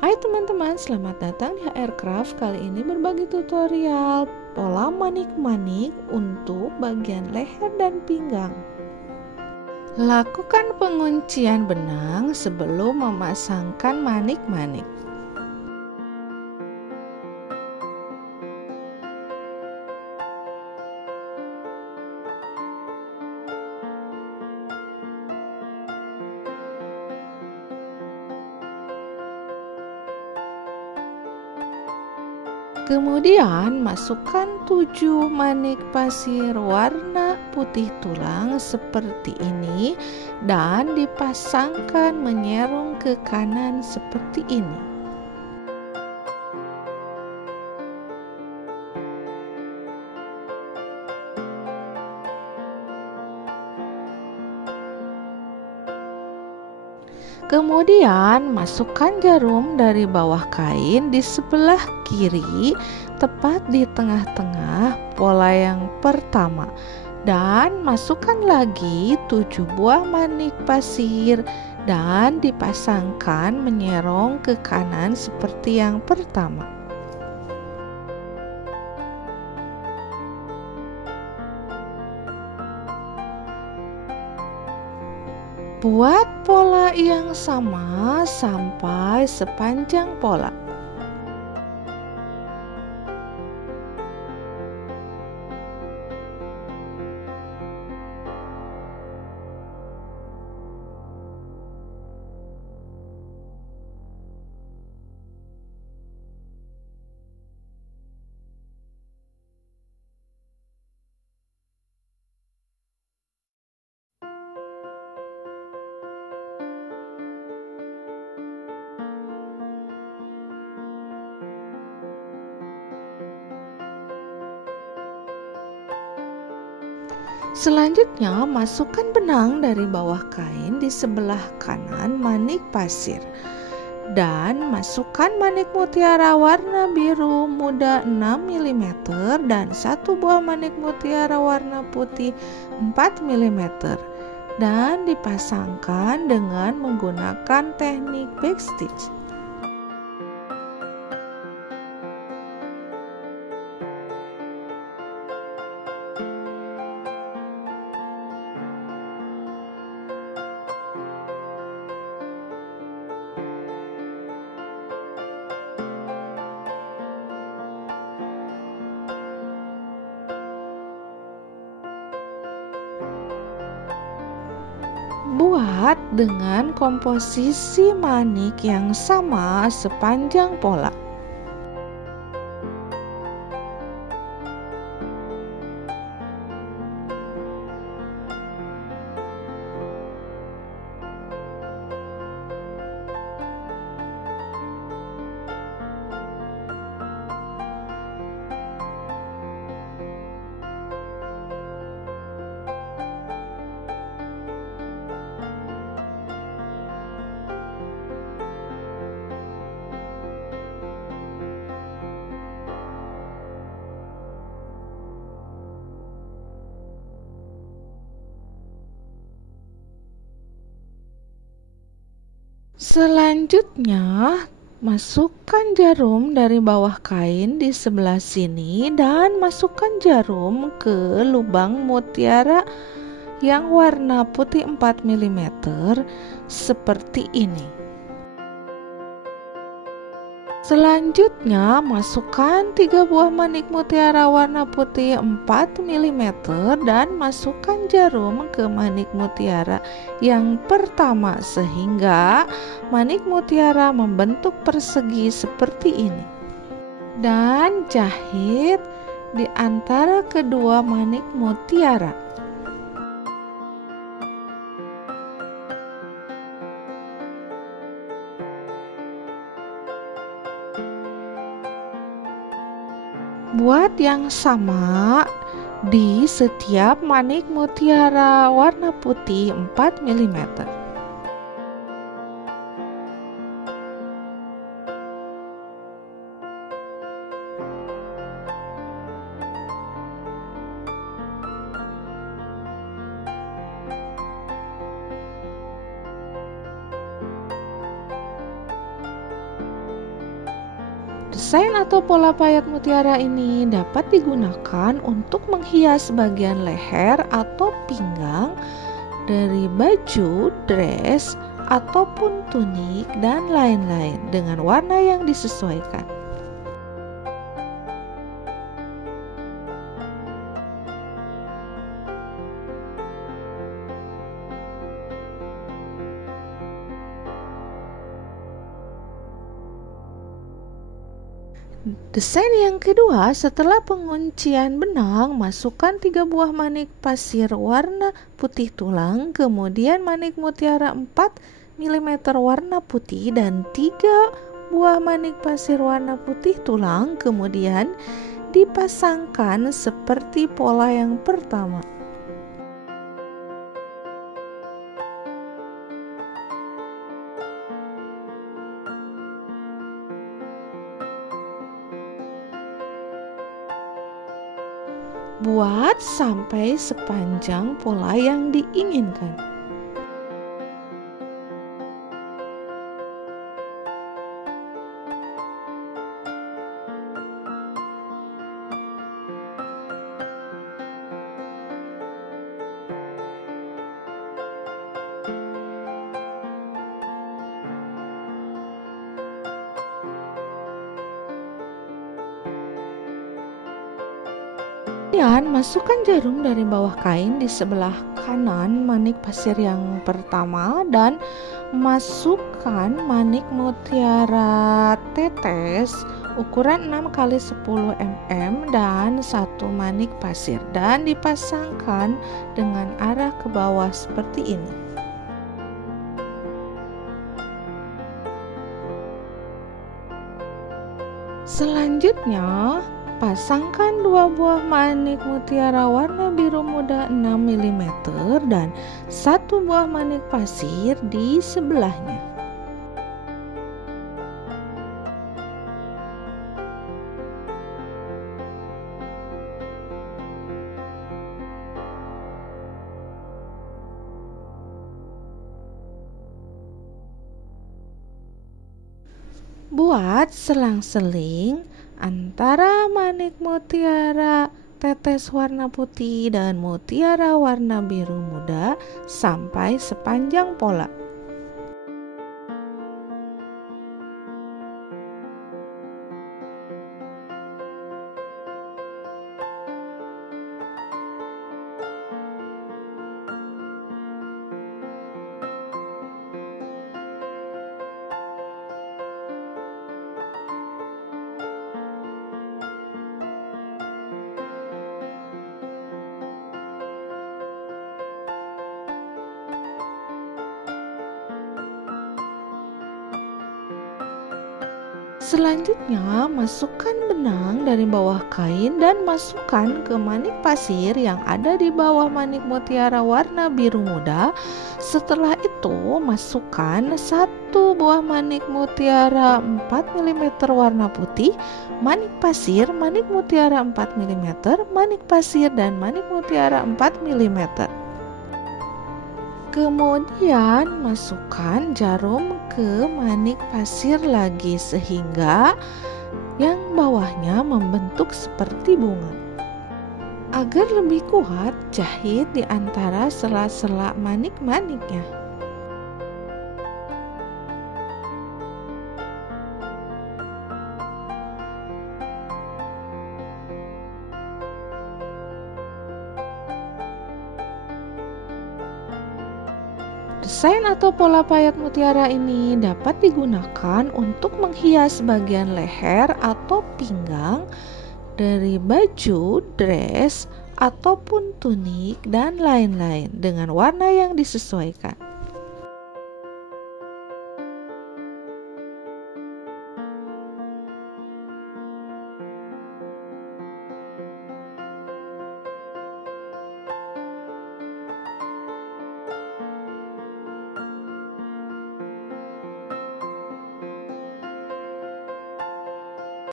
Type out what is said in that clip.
Hai teman-teman, selamat datang di HRcraft. Kali ini berbagi tutorial pola manik-manik untuk bagian leher dan pinggang. Lakukan penguncian benang sebelum memasangkan manik-manik. Kemudian masukkan 7 manik pasir warna putih tulang seperti ini dan dipasangkan menyerong ke kanan seperti ini. Kemudian masukkan jarum dari bawah kain di sebelah kiri, tepat di tengah-tengah pola yang pertama, dan masukkan lagi 7 buah manik pasir dan dipasangkan menyerong ke kanan seperti yang pertama. Buat pola yang sama sampai sepanjang pola. Selanjutnya, masukkan benang dari bawah kain di sebelah kanan manik pasir dan masukkan manik mutiara warna biru muda 6 mm dan 1 buah manik mutiara warna putih 4 mm dan dipasangkan dengan menggunakan teknik backstitch. Buat dengan komposisi manik yang sama sepanjang pola. Selanjutnya, masukkan jarum dari bawah kain di sebelah sini dan masukkan jarum ke lubang mutiara yang warna putih 4 mm seperti ini. Selanjutnya, masukkan 3 buah manik mutiara warna putih 4 mm dan masukkan jarum ke manik mutiara yang pertama sehingga manik mutiara membentuk persegi seperti ini. Dan jahit di antara kedua manik mutiara. Buat yang sama di setiap manik mutiara warna putih 4 mm. Desain atau pola payet mutiara ini dapat digunakan untuk menghias bagian leher atau pinggang dari baju, dress, ataupun tunik, dan lain-lain dengan warna yang disesuaikan. Desain yang kedua, setelah penguncian benang, masukkan 3 buah manik pasir warna putih tulang, kemudian manik mutiara 4 mm warna putih dan 3 buah manik pasir warna putih tulang, kemudian dipasangkan seperti pola yang pertama. Buat sampai sepanjang pola yang diinginkan. Kemudian masukkan jarum dari bawah kain di sebelah kanan manik pasir yang pertama dan masukkan manik mutiara tetes ukuran 6 x 10 mm dan 1 manik pasir dan dipasangkan dengan arah ke bawah seperti ini. Selanjutnya, pasangkan 2 buah manik mutiara warna biru muda 6 mm dan 1 buah manik pasir di sebelahnya. Buat selang-seling antara manik mutiara tetes warna putih dan mutiara warna biru muda sampai sepanjang pola. Selanjutnya, masukkan benang dari bawah kain dan masukkan ke manik pasir yang ada di bawah manik mutiara warna biru muda. Setelah itu, masukkan 1 buah manik mutiara 4 mm warna putih, manik pasir, manik mutiara 4 mm, manik pasir, dan manik mutiara 4 mm. Kemudian masukkan jarum ke manik pasir lagi sehingga yang bawahnya membentuk seperti bunga. Agar lebih kuat, jahit di antara sela-sela manik-maniknya. Desain atau pola payet mutiara ini dapat digunakan untuk menghias bagian leher atau pinggang dari baju, dress, ataupun tunik, dan lain-lain dengan warna yang disesuaikan.